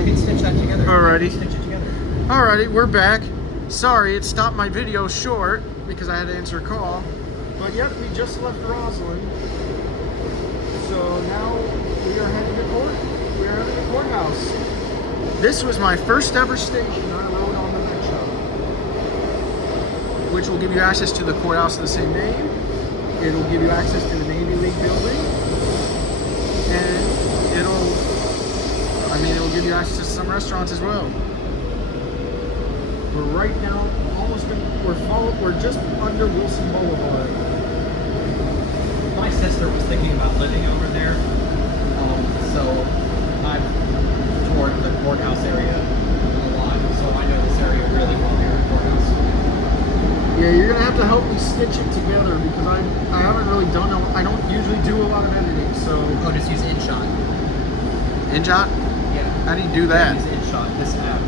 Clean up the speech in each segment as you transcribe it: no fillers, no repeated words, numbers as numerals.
you can stitch that together. Alrighty. Stitch it together. Alrighty, we're back. Sorry, it stopped my video short because I had to answer a call. But yep, we just left Rosslyn. So now we are heading to court. We are heading to the courthouse. This was my first ever station I rode on the Metro, which will give you access to the courthouse of the same name. It'll give you access to the Navy League building, and it'll give you access to some restaurants as well. We're right now we're just under Wilson Boulevard. My sister was thinking about living over there, so I'm toward the courthouse area a lot, so I know this area really well here at the courthouse. Yeah, you're gonna have to help me stitch it together because I haven't really done it. I don't usually do a lot of editing, so. Oh, just use InShot. InShot? Yeah. How do you do that? Use InShot. This app.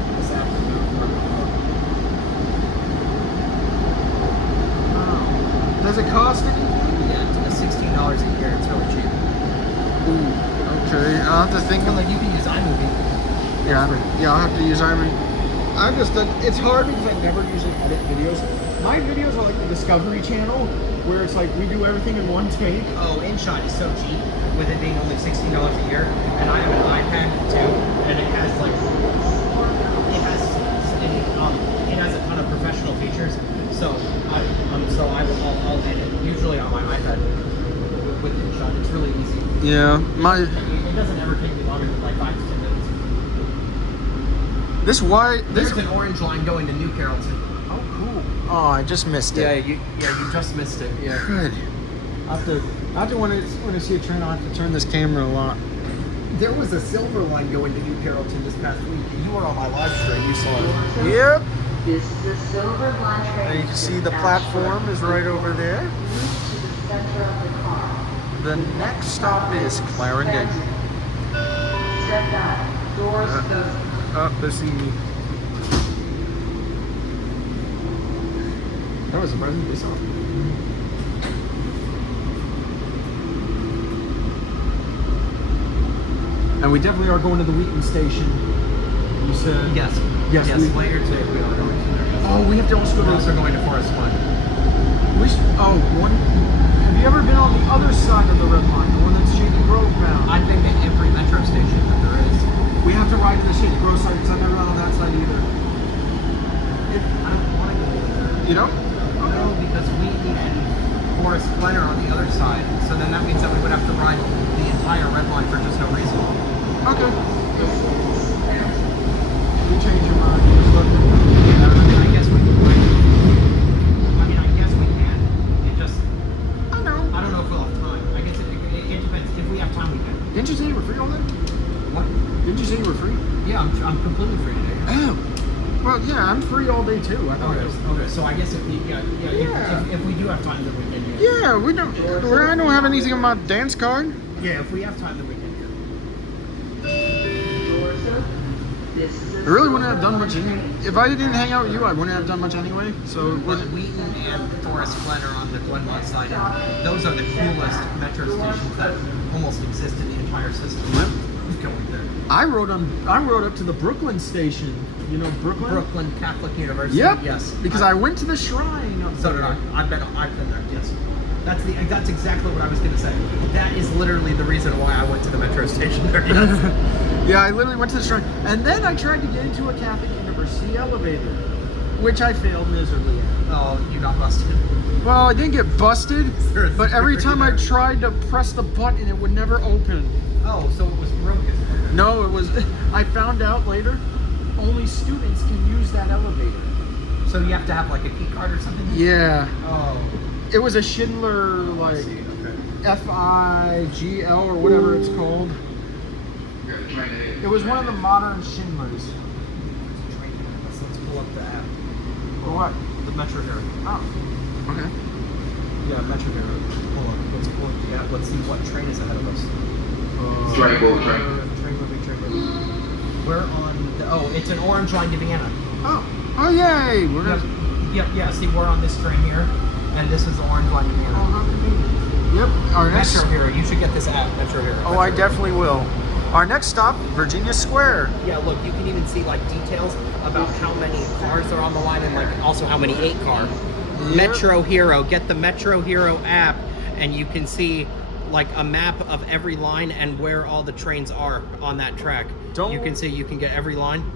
Does it cost anything? Yeah, it's $16 a year. It's really cheap. Ooh, okay. I'll have to think. Like you can use iMovie. Yeah, I'll have to use iMovie. It's hard because I never usually edit videos. My videos are like the Discovery Channel, where it's like we do everything in one take. Oh, InShot is so cheap, with it being only $16 a year, and I have an iPad too, and it has like it has a ton of professional features. So I'll edit usually on my iPad with InShot. It's really easy. Yeah, it doesn't ever take me longer than like 5 to 10 minutes. There's an orange line going to New Carrollton. Oh, cool. Oh, I just missed it. Yeah, you just missed it. Yeah. Good. I have to when I see a train, I have to turn this camera a lot. There was a silver line going to New Carrollton this past week. You were on my live stream. You saw it. Yep. This is the silver line train. And you can see the platform is right over there. To the center of the car. The next stop is Clarendon. Step down. Doors closed. Let's see. That was surprisingly soft. And we definitely are going to the Wheaton station. You said? Yes. Yes. Later today we are going to there. Oh, we have to also go to. Those are going to Forest One. Have you ever been on the other side of the red line, the one that's Shady Grove bound? I've been to every metro station that there is. We have to ride to the Shady Grove side because I've never been on that side either. I don't want to go there. You know? No, because Wheaton and Forest Glen are on the other side. So then that means that we would have to ride the entire red line for just no reason. Okay. You change your mind. I guess we can. I guess we can. It just. I don't know if we'll have time. I guess it depends. If we have time, we can. Didn't you say you were free all day? What? Didn't you say you were free? Yeah, I'm completely free today. Oh. Well, yeah, I'm free all day too. Okay. So I guess if we if we do have time, then we can. Yeah, we don't. I don't have anything on my dance card. Yeah, if we have time, then we can. Doors open. This is I really wouldn't have done much. If I didn't hang out with you, I wouldn't have done much anyway. So But Wheaton and Forest Glen are on the Glenmont side, and those are the coolest metro stations that almost exist in the entire system. Going there. I rode up to the Brooklyn station. You know Brooklyn? Brooklyn Catholic University. Yep. Yes. Because I went to the shrine. So did I. I've been there. Yes. That's exactly what I was going to say. That is literally the reason why I went to the metro station there. Yes. Yeah, I literally went to the shrine, and then I tried to get into a Catholic University elevator, which I failed miserably at. Oh, you got busted. Well, I didn't get busted, but every time I tried to press the button, it would never open. Oh, so it was broken. No, it was. I found out later, only students can use that elevator. So you have to have like a key card or something? Yeah. Oh. It was a Schindler, like, FIGL or whatever it's called. It was one of the modern Schindlers. Let's pull up the app. For what? The Metro Hero. Oh. Okay. Yeah, Metro Hero. Hold on. Let's pull up the app. Let's see what train is ahead of us. Train moving. We're on the, it's an orange line to Vienna. Oh. Oh, yay! We're gonna... Yeah, see, we're on this train here, and this is the orange line to Vienna. Yep. Our next... Metro Hero. You should get this app, Metro Hero. Oh, I definitely will. Our next stop, Virginia Square. Yeah, look, you can even see like details about how many cars are on the line and like also how many 8-car. Yep. Metro Hero, get the Metro Hero app and you can see like a map of every line and where all the trains are on that track. You can see, you can get every line.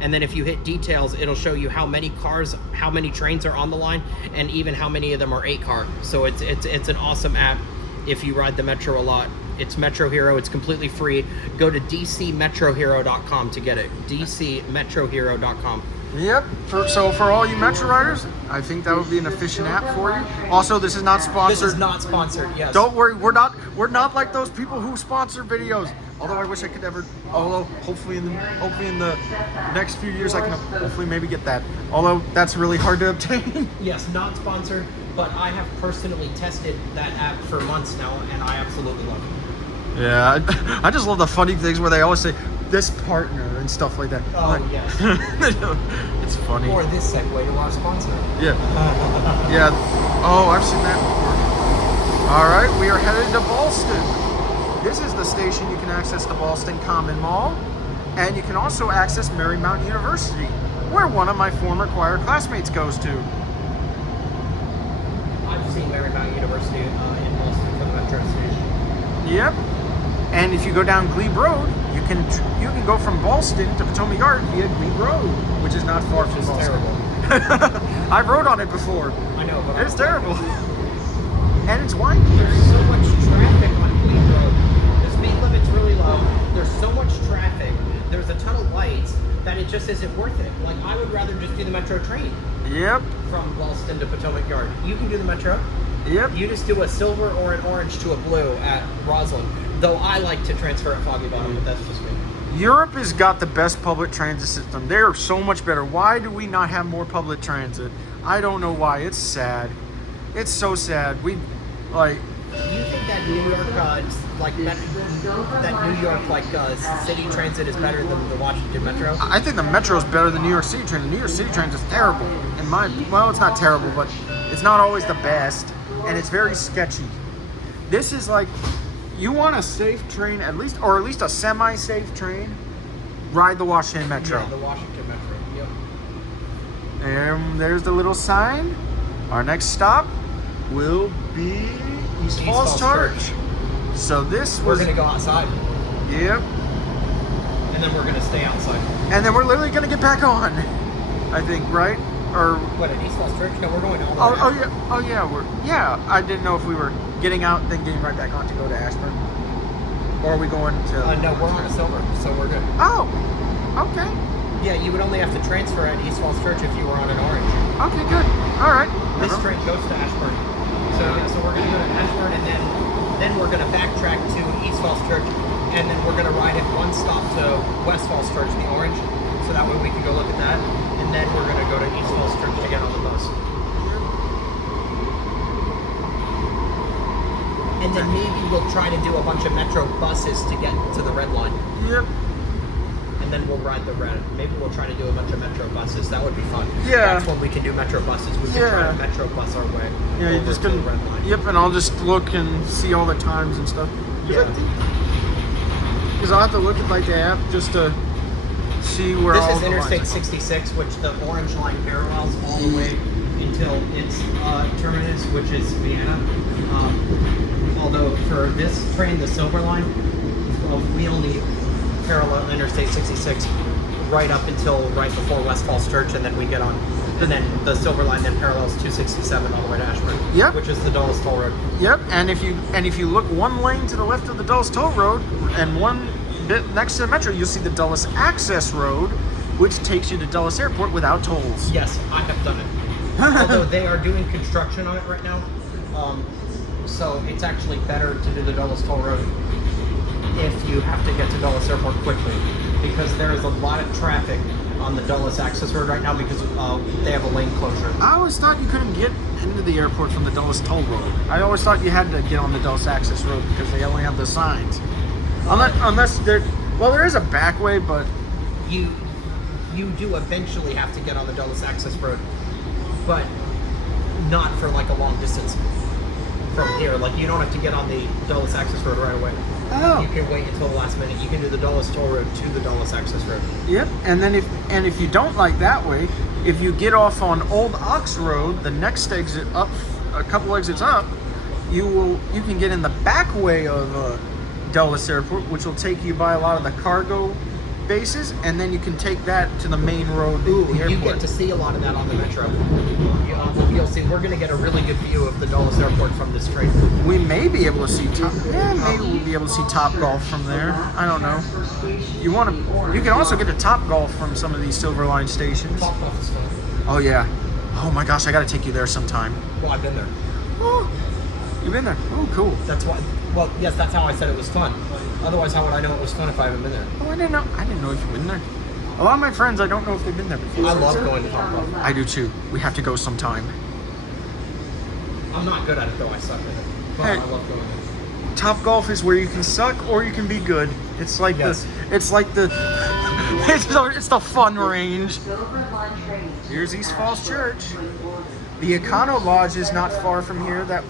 And then if you hit details, it'll show you how many cars, how many trains are on the line, and even how many of them are 8-car. So it's an awesome app if you ride the Metro a lot. It's Metro Hero. It's completely free. Go to dcmetrohero.com to get it. dcmetrohero.com. Yep. So for all you Metro riders, I think that would be an efficient app for you. Also, this is not sponsored. This is not sponsored. Yes. Don't worry, we're not like those people who sponsor videos. Although I wish I could ever. Although hopefully in the next few years I can hopefully maybe get that. Although that's really hard to obtain. Yes, not sponsored, but I have personally tested that app for months now, and I absolutely love it. Yeah, I just love the funny things where they always say this partner and stuff like that. Oh, Like, yes. It's funny. Or this segue to our sponsor. Yeah. Yeah. Oh, I've seen that before. All right, we are headed to Ballston. This is the station you can access the Ballston Common Mall, and you can also access Marymount University, where one of my former choir classmates goes to. I've seen Marymount University in Boston from the metro station. Yep. And if you go down Glebe Road, you can go from Ballston to Potomac Yard via Glebe Road, which is not far from It's Ballston. terrible. I rode on it before. I know, but It's terrible. And it's windy. there's so much traffic on Glebe Road. The speed limit's really low. There's so much traffic. There's a ton of lights that it just isn't worth it. Like, I would rather just do the metro train Yep. from Ballston to Potomac Yard. You can do the metro. Yep. You just do a silver or an orange to a blue at Rosslyn. Though I like to transfer at Foggy Bottom, but that's just me. Europe has got the best public transit system. They're so much better. Why do we not have more public transit? I don't know why. It's sad. It's so sad. We, like... Do you think that New York, city transit is better than the Washington Metro? I think the Metro is better than New York City transit. The New York City transit is terrible. Well, it's not terrible, but it's not always the best. And it's very sketchy. This is like... You want a safe train, at least a semi-safe train, ride the Washington Metro. Yeah, the Washington Metro, yep. And there's the little sign. Our next stop will be East Falls Church. So this We're was... going to go outside. Yep. And then we're going to stay outside. And then we're literally going to get back on, I think, right? Or... What, at East Falls Church? No, we're going all the way out. Yeah, I didn't know if we were getting out then getting right back on to go to Ashburn. Or are we going to... No, we're on a silver, so we're good. Oh, okay. Yeah, you would only have to transfer at East Falls Church if you were on an orange. Okay, good. All right. This train goes to Ashburn. So we're going to go to Ashburn, and then we're going to backtrack to East Falls Church, and then we're going to ride it one stop to West Falls Church, the orange, so that way we can go look at that, and then we're going to go to East Falls Church to get on the bus. And then maybe we'll try to do a bunch of metro buses to get to the red line. Yep. And then we'll ride the red. Maybe we'll try to do a bunch of metro buses. That would be fun. Yeah. That's when we can do metro buses. We can try to metro bus our way. Yeah, you over just to can. the red line. Yep, and I'll just look and see all the times and stuff. Yeah. Because I'll have to look at like the app just to see where all This is the Interstate lines are. 66, which the orange line parallels all the way until its terminus, which is Vienna. Although for this train, the silver line, we only parallel Interstate 66 right up until right before West Falls Church, and then we get on. And then the silver line then parallels 267 all the way to Ashburn. Yep. Which is the Dulles Toll Road. Yep, and if you look one lane to the left of the Dulles Toll Road and one bit next to the Metro, you'll see the Dulles Access Road, which takes you to Dulles Airport without tolls. Yes, I have done it. Although they are doing construction on it right now, so it's actually better to do the Dulles Toll Road if you have to get to Dulles Airport quickly, because there is a lot of traffic on the Dulles Access Road right now because they have a lane closure. I always thought you couldn't get into the airport from the Dulles Toll Road. I always thought you had to get on the Dulles Access Road because they only have the signs. Unless there is a back way, but You do eventually have to get on the Dulles Access Road, but not for like a long distance. from here. Like, you don't have to get on the Dulles Access Road right away. Oh. You can wait until the last minute. You can do the Dulles Toll Road to the Dulles Access Road. Yep. And then if you don't like that way, if you get off on Old Ox Road, the next exit up, a couple exits up, you can get in the back way of Dulles Airport, which will take you by a lot of the cargo bases, and then you can take that to the main road. Ooh, the airport. you get to see a lot of that on the metro. You'll see. We're going to get a really good view of the Dulles Airport from this train. We may be able to see maybe we'll be able to see Top Golf from there. I don't know. You can also get to Top Golf from some of these Silverline stations. Top Golf is fun. Oh yeah. Oh my gosh, I got to take you there sometime. Well, I've been there. Oh, you've been there. Oh, cool. That's why. Well, yes, that's how I said it was fun. Otherwise, how would I know it was fun if I haven't been there? Oh, I didn't know if you've been there. A lot of my friends, I don't know if they've been there before. I love going to Top Golf. I do too. We have to go sometime. I'm not good at it though. I suck at it. But Hey. I love going there. Top Golf is where you can suck or you can be good. It's like Yes. it's the fun range. Silverline train. Here's East Falls Church. The Econo Lodge is not far from here that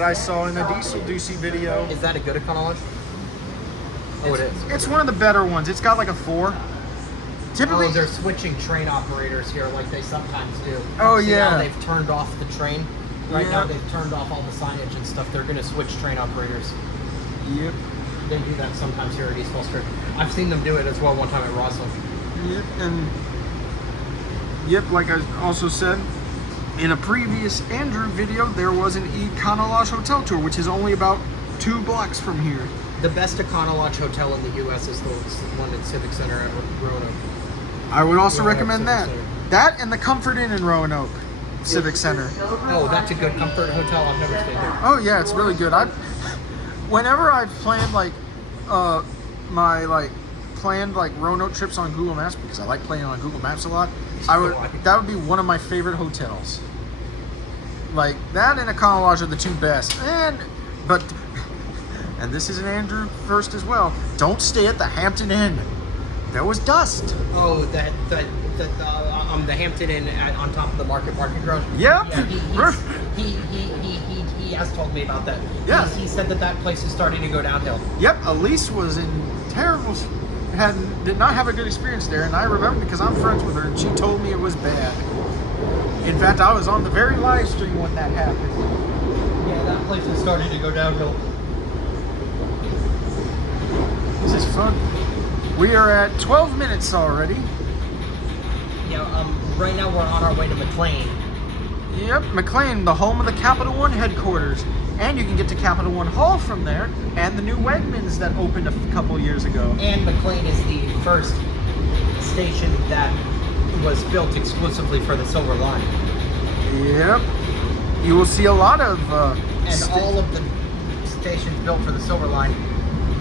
I saw in the Diesel Doocy video. Is that a good Econo Lodge? Oh, it is. It's one of the better ones. It's got like a 4. Typically, Oh, they're switching train operators here like they sometimes do. Oh, See yeah. how they've turned off the train? Right Yeah. now they've turned off all the signage and stuff. They're going to switch train operators. Yep. They do that sometimes here at East Falls Church. I've seen them do it as well one time at Rosslyn. Yep, and like I also said in a previous Andrew video, there was an Econo Lodge hotel tour, which is only about 2 blocks from here. The best Econo Lodge hotel in the U.S. is the one at Civic Center at Roanoke. I would also Roanoke recommend Civic that. Center. That and the Comfort Inn in Roanoke Civic Center. Oh, that's a good comfort hotel. I've never stayed there. Oh yeah, it's really good. Whenever I've planned my Roanoke trips on Google Maps, because I like playing on Google Maps a lot, that would be one of my favorite hotels. Like that and Econo Lodge are the 2 best. And this is an Andrew first as well. Don't stay at the Hampton Inn. There was dust. Oh, the Hampton Inn on top of the parking garage. Yep. Yeah, he has told me about that. Yeah. He said that place is starting to go downhill. Yep, Elise was in terrible, did not have a good experience there, and I remember because I'm friends with her, and she told me it was bad. In fact, I was on the very live stream when that happened. Yeah, that place is starting to go downhill. This is fun. We are at 12 minutes already. Yeah, right now we're on our way to McLean. Yep, McLean, the home of the Capital One headquarters. And you can get to Capital One Hall from there, and the new Wegmans that opened a couple years ago. And McLean is the first station that was built exclusively for the Silver Line. Yep. You will see a lot of... And all of the stations built for the Silver Line,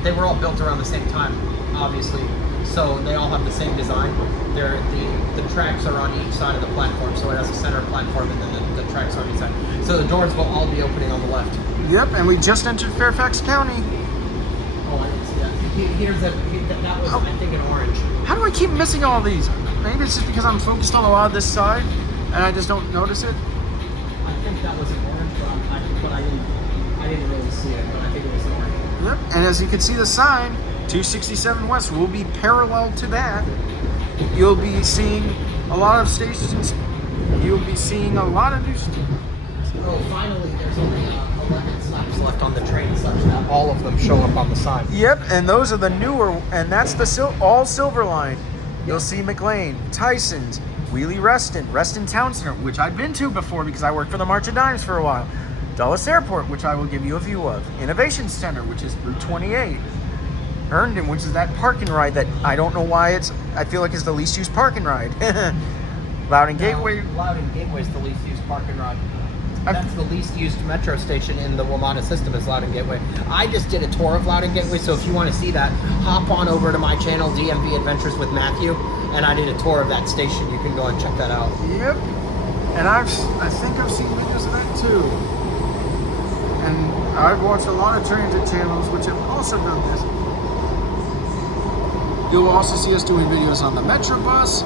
they were all built around the same time, obviously. So they all have the same design. The tracks are on each side of the platform, so it has a center platform and then the tracks are on each side. So the doors will all be opening on the left. Yep, and we just entered Fairfax County. Oh, I didn't see that. That was, I think, an orange. How do I keep missing all these? Maybe it's just because I'm focused on a lot of this side, and I just don't notice it. I think that was an orange, but I didn't really see it, but I think it was an orange. Yep, and as you can see the sign, 267 West will be parallel to that. You'll be seeing a lot of stations. You'll be seeing a lot of new stations. Oh, finally, there's only 11 stops left on the train, such that all of them show up on the side. Yep, and those are the newer, and that's the all Silver Line. You'll see McLean, Tyson's, Wheelie Reston Town Center, which I've been to before because I worked for the March of Dimes for a while. Dulles Airport, which I will give you a view of. Innovation Center, which is Route 28. Herndon, which is that parking ride that I don't know why I feel like it's the least used parking ride. Loudoun Gateway. Loudoun Gateway is the least used parking ride. That's the least used metro station in the WMATA system is Loudoun Gateway. I just did a tour of Loudoun Gateway, so if you want to see that, hop on over to my channel, DMV Adventures with Matthew, and I did a tour of that station. You can go and check that out. Yep. And I think I've seen videos of that too. And I've watched a lot of transit channels which have also done this. You'll also see us doing videos on the Metro bus.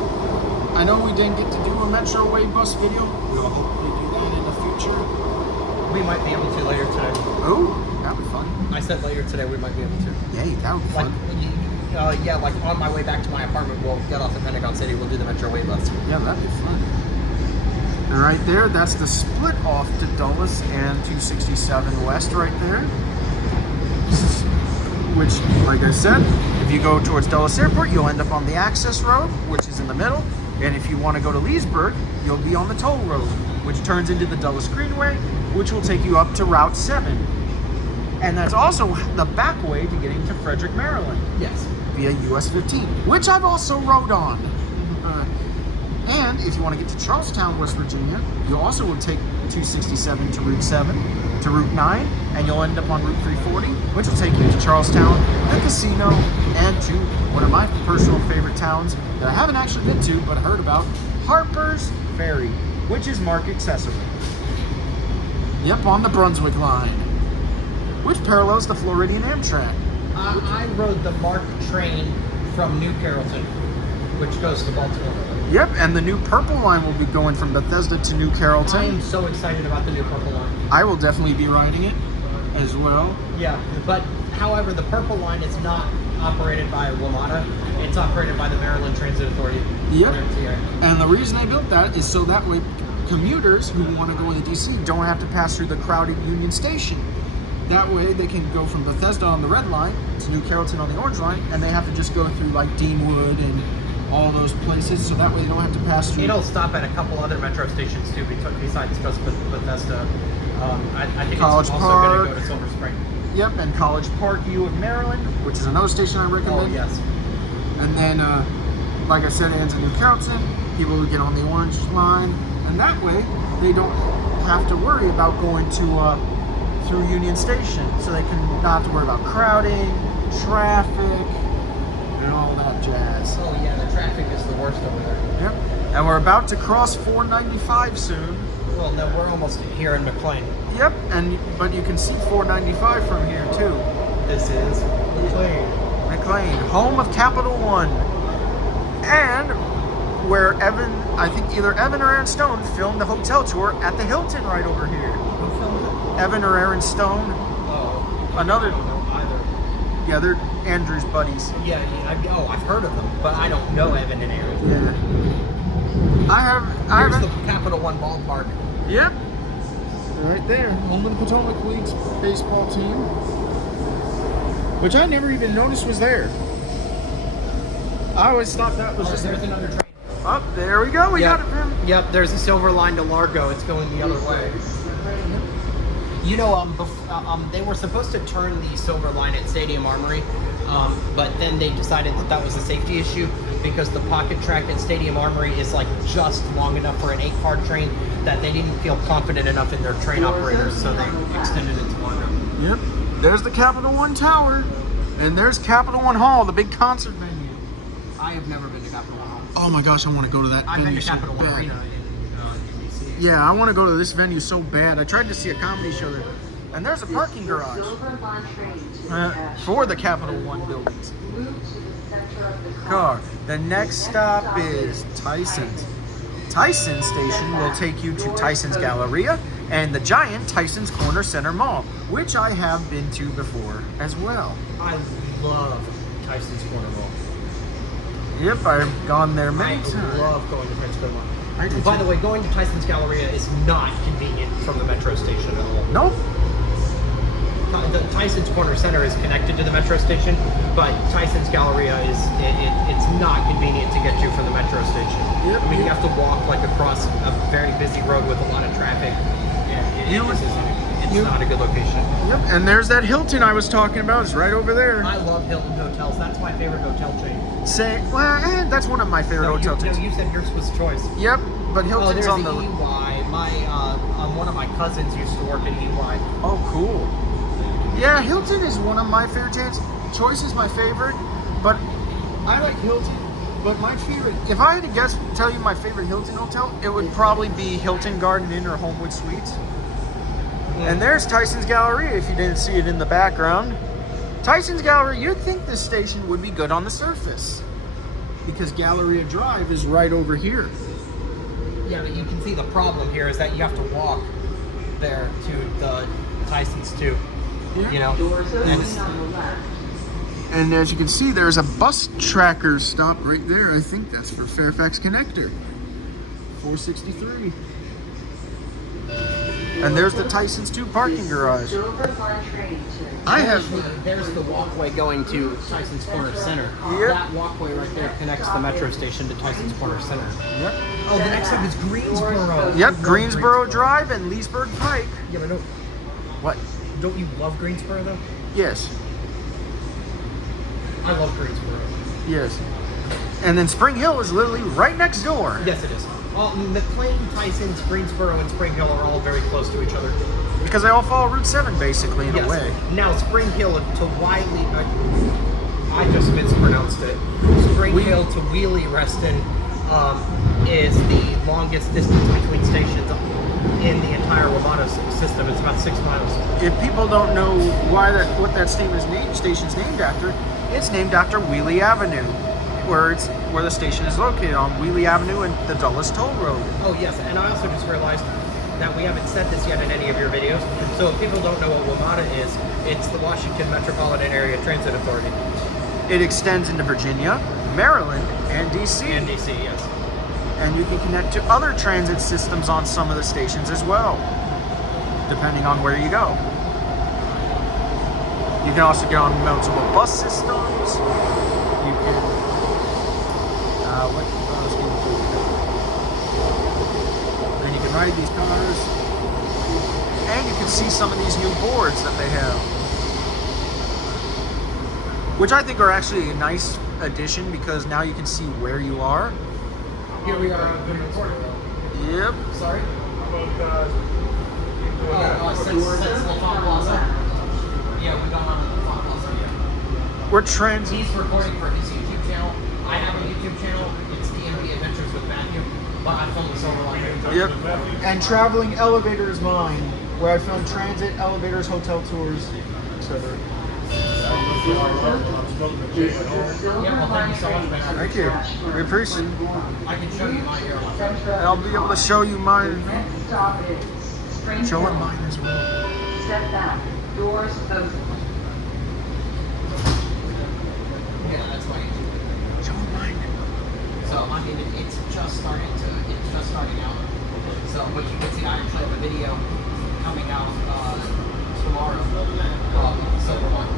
I know we didn't get to do a Metroway bus video. We'll hopefully do that in the future. We might be able to later today. Oh, that would be fun. I said later today we might be able to. Yay, that would be Like, fun. yeah, like on my way back to my apartment, we'll get off at Pentagon City. We'll do the Metro Way bus. Yeah, that'd be fun. And right there, that's the split off to Dulles and 267 West right there. Which, like I said, if you go towards Dulles Airport, you'll end up on the access road, which is in the middle. And if you want to go to Leesburg, you'll be on the toll road, which turns into the Dulles Greenway, which will take you up to Route 7. And that's also the back way to getting to Frederick, Maryland, Yes. via US 15, which I've also rode on. And if you want to get to Charlestown, West Virginia, you also will take 267 to Route 7, to Route 9, and you'll end up on Route 340, which will take you to Charlestown, the casino, and to one of my personal favorite towns that I haven't actually been to, but heard about, Harper's Ferry, which is market accessible. Yep, on the Brunswick line, which parallels the Floridian Amtrak. I rode the MARC train from New Carrollton, which goes to Baltimore. Yep, and the new Purple line will be going from Bethesda to New Carrollton. I am so excited about the new Purple line. I will definitely be riding it as well. Yeah, but however, the Purple line is not operated by WMATA. It's operated by the Maryland Transit Authority. Yep. MTA. And the reason I built that is so that way commuters who want to go into DC don't have to pass through the crowded Union Station. That way they can go from Bethesda on the red line to New Carrollton on the orange line, and they have to just go through like Deanwood and all those places, so that way they don't have to pass through. It'll stop at a couple other metro stations too, besides just Bethesda. I think College it's also Park. going to go to Silver Spring. Yep, and College Park U of Maryland, which is another station I recommend. Oh, yes. And then, like I said, it ends in New Carrollton. People will get on the orange line, and that way they don't have to worry about going to through Union Station, so they can not have to worry about crowding, traffic, and all that jazz. Oh yeah, the traffic is the worst over there. Yep. And we're about to cross 495 soon. Well, no, we're almost here in McLean. Yep, but you can see 495 from here too. This is McLean. McLean, home of Capital One, and where I think either Evan or Aaron Stone filmed the hotel tour at the Hilton right over here. Who filmed it? Evan or Aaron Stone, Oh, another, I don't know either. yeah, they're Andrew's buddies. Yeah, I've heard of them, but I don't know Evan and Aaron. Yeah. I Here's have. the Capital One ballpark. Yep. Right there, home of the Potomac League's baseball team, which I never even noticed was there. I always thought that was just. There's another train. Oh, there we go. We got it, man. Yep, there's a silver line to Largo. It's going the other way. You know, they were supposed to turn the silver line at Stadium Armory, but then they decided that was a safety issue because the pocket track at Stadium Armory is like just long enough for an 8-car train that they didn't feel confident enough in their train operators, so they extended it to Largo. Yep. There's the Capital One Tower, and there's Capital One Hall, the big concert venue. I have never been to Capital One. Oh my gosh, I want to go to that I've venue been to so Capital One bad. Arena in DC. Yeah, I want to go to this venue so bad. I tried to see a comedy show there, and there's a parking garage Silver Line train to Ashburn. for the Capital One buildings. Move to the center of the Car. The next stop is Tyson's. Tyson's Station will take you to Tyson's Galleria and the giant Tyson's Corner Center Mall, which I have been to before as well. I love Tyson's Corner Mall. Yep, I've gone there many I times. love going to Tyson's Corner I do Mall. By too. the way, going to Tyson's Galleria is not convenient from the metro station at all. Nope. The Tyson's Corner Center is connected to the metro station, but Tyson's Galleria it's not convenient to get to from the metro station. Yep. I mean, you have to walk like across a very busy road with a lot of traffic. And it's not a good location. Yep, and there's that Hilton I was talking about. It's right over there. I love Hilton hotels. That's my favorite hotel chain. That's one of my favorite hotel chains. You said yours was Choice. Yep, but Oh, Hilton's there's on the the. EY. One of my cousins used to work at EY. Oh, cool. Yeah, Hilton is one of my favorite chains. Choice is my favorite, but I like Hilton. But my favorite, if I had to tell you my favorite Hilton hotel, it would probably be Hilton Garden Inn or Homewood Suites. And there's Tyson's Galleria if you didn't see it in the background. Tyson's Galleria, you'd think this station would be good on the surface because Galleria Drive is right over here. Yeah, but you can see the problem here is that you have to walk there to the Tyson's too. Yeah. You know, Doors and opening it's- on the left. And as you can see, there's a bus tracker stop right there. I think that's for Fairfax Connector. 463. And there's the Tyson's 2 parking garage. Dover on train to. I have. There's the walkway going to Tyson's Corner Center. Yep. That walkway right there connects the metro station to Tyson's Corner Center. Yep. Oh, the next thing is Greensboro. Yep. Greensboro Drive and Leesburg Pike. Yeah, but What? don't you love Greensboro though? Yes. I love Greensboro. Yes. And then Spring Hill is literally right next door. Yes, it is. McLean, Tyson's, Greensboro, and Spring Hill are all very close to each other. Because they all follow Route 7 basically in Yes. a way. Now, Spring Hill to Wiley, I just mispronounced it. Spring Hill to Wheelie, Reston is the longest distance between stations in the entire WMATA system. It's about 6 miles. If people don't know what that station's named after, it's named after Wheelie Avenue, where the station is located on Wheelie Avenue and the Dulles Toll Road. Oh, yes, and I also just realized that we haven't said this yet in any of your videos. So if people don't know what WMATA is, it's the Washington Metropolitan Area Transit Authority. It extends into Virginia, Maryland, and DC. And DC, yes. And you can connect to other transit systems on some of the stations as well, depending on where you go. You can also get on multiple bus systems. You can, what else can you do? Then you can ride these cars. And you can see some of these new boards that they have, which I think are actually a nice addition because now you can see where you are. Here we are on good recording. Yep. Sorry? Since La Font Plaza. Yeah, we got on the La Font Plaza, yeah. We're trans. He's recording for his YouTube channel. I have a YouTube channel. It's DMV Adventures with Matthew. But I filmed the Silverline. Yep. And Traveling Elevator is mine, where I film transit, elevators, hotel tours, etc. Yeah, well, thank you so much, man. Thank you. We appreciate it. I can show you my here. And I'll be able to show you mine. Next stop is Spring Show Hill. it mine as well. Step back. Doors open. Yeah, that's my YouTube. Show it mine. So, I mean, it's just starting out. So, but you can see I actually have a video coming out tomorrow. Silverline.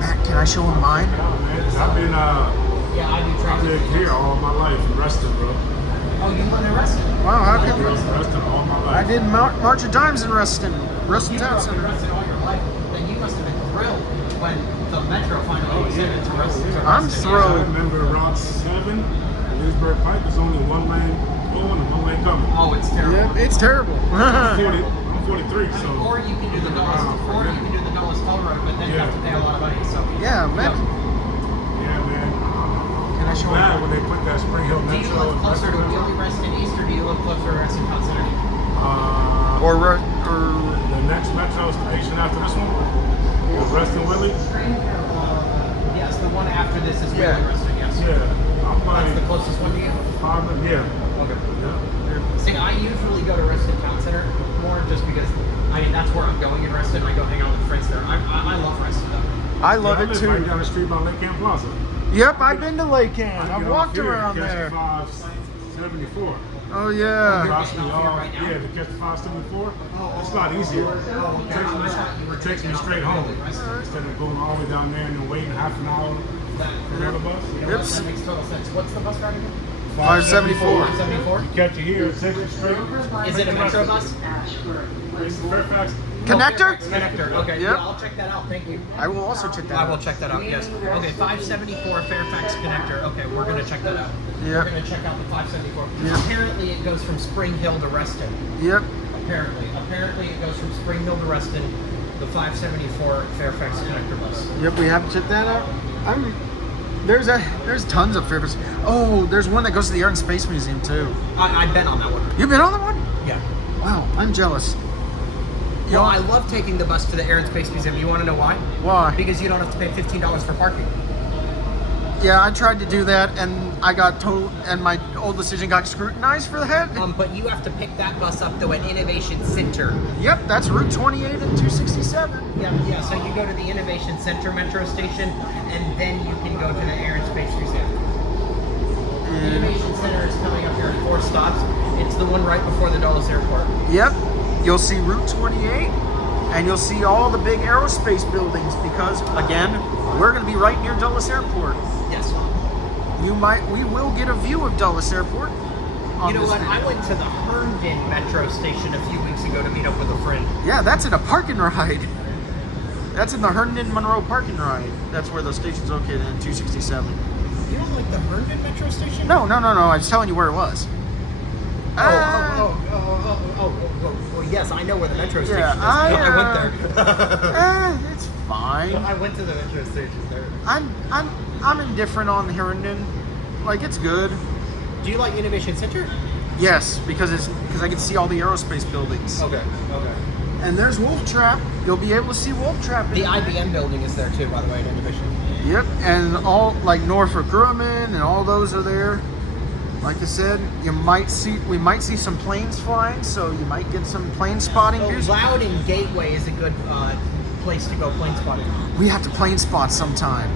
Matt, can I show him mine? I've been Yeah, I do I've transit. been here all my life in Reston, bro. Oh, you live in Reston? Wow, how I've come? been in Reston all my life. I did March of Dimes in Reston. Reston You Town grew up in Center. Reston all your life, then you must have been thrilled when the Metro finally extended to Reston. I'm I thrilled. remember Route 7, Leesburg Pike, there's only one lane going and one lane coming. Oh, it's terrible. Yep, it's terrible. I'm 43, so Or you can do the Dulles Toll Road, but then you have to pay a lot of money. So Yeah, man. yeah, man. Can I show Glad him? when they put that Spring Hill do you Metro. live closer to Wheelie, Reston East, or do you live closer to Reston Town Center? Or The next metro station after this one is Reston Willie. Yes, the one after this is Yeah. Wheelie, Reston, yes. Yeah, I'm That's the like closest one to you? 5 minutes. Yeah. Okay. Yeah. See, I usually go to Reston Town Center more just because, I mean, that's where I'm going in Reston. I go hang out with friends there. I love Reston, though. I love I it live too. right down the street by Lake Camp Plaza. Yep, I've been to Lake Ann. I I've get walked off here, around catch there. the 574. Oh yeah. Cross me getting off here off, right now? yeah, to catch the 574. It's a lot easier. It takes me straight home instead of going all the way down there and then waiting half an hour for another bus. Yep. That makes total sense. What's the bus ride again? 574. 74? You catch it here, it takes you straight. Is it a metro bus? Ashburn. It's Fairfax. Connector? Connector. Okay. Yep. Yeah, I'll check that out. Thank you. I will also check that I will out. check that out. Yes. Okay. 574 Fairfax Connector. Okay, we're gonna check that out. We're Yep. gonna check out the 574. Yep. Apparently, it goes from Spring Hill to Reston. Yep. Apparently, it goes from Spring Hill to Reston. The 574 Fairfax Connector bus. Yep, we have to check that out. There's tons of Fairfax. Oh, there's one that goes to the Air and Space Museum too. I've been on that one. You've been on that one? Yeah. Wow, I'm jealous. You know, I love taking the bus to the Air and Space Museum. You want to know why? Why? Because you don't have to pay $15 for parking. Yeah, I tried to do that, and I got total, and my old decision got scrutinized for that. But you have to pick that bus up though at Innovation Center. Yep, that's Route 28 and 267. Yeah. So you go to the Innovation Center metro station, and then you can go to the Air and Space Museum. The Innovation Center is coming up here in 4 stops. It's the one right before the Dulles Airport. Yep, you'll see Route 28, and you'll see all the big aerospace buildings because, again, we're going to be right near Dulles Airport. Yes. We will get a view of Dulles Airport. You know what? I went to the Herndon metro station a few weeks ago to meet up with a friend. Yeah, that's in a parking ride. That's in the Herndon Monroe parking ride. That's where the station's located in 267. You don't like the Herndon metro station? No. I was telling you where it was. Oh, yes, I know where the metro station is. I went there. It's fine. I went to the metro station there. I'm indifferent on Herndon. Like, it's good. Do you like Innovation Center? Yes, because I can see all the aerospace buildings. Okay. And there's Wolf Trap. You'll be able to see Wolf Trap. The IBM building is there too, by the way, in Innovation. Yep, and all like Norfolk Grumman and all those are there. Like I said, we might see some planes flying, so you might get some plane spotting views. Loudoun Gateway is a good place to go plane spotting. We have to plane spot sometime.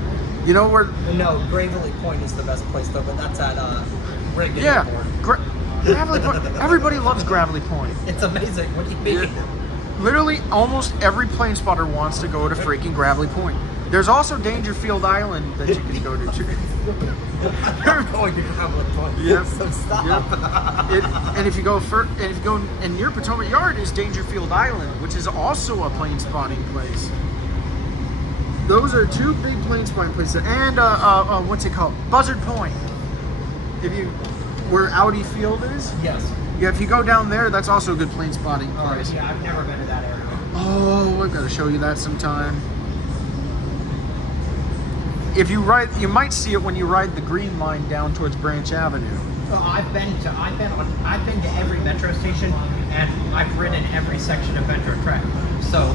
You know where? No, Gravely Point is the best place though, but that's at Reagan Yeah, Airport. Gravely Point. Everybody loves Gravely Point. It's amazing. What do you mean? Yeah. Literally, almost every plane spotter wants to go to freaking Gravely Point. There's also Dangerfield Island that you can go to. I'm going to Gravely Point. Yep. So stop. Yep. And if you go and near Potomac Yard is Dangerfield Island, which is also a plane spotting place. Those are 2 big plane spotting places, and what's it called? Buzzard Point. Where Audi Field is. Yes. Yeah, if you go down there, that's also a good plane spotting place. Yeah, I've never been to that area. Oh, I've got to show you that sometime. If you might see it when you ride the green line down towards Branch Avenue. Well, I've been to every metro station, and I've ridden every section of Metro Track. So,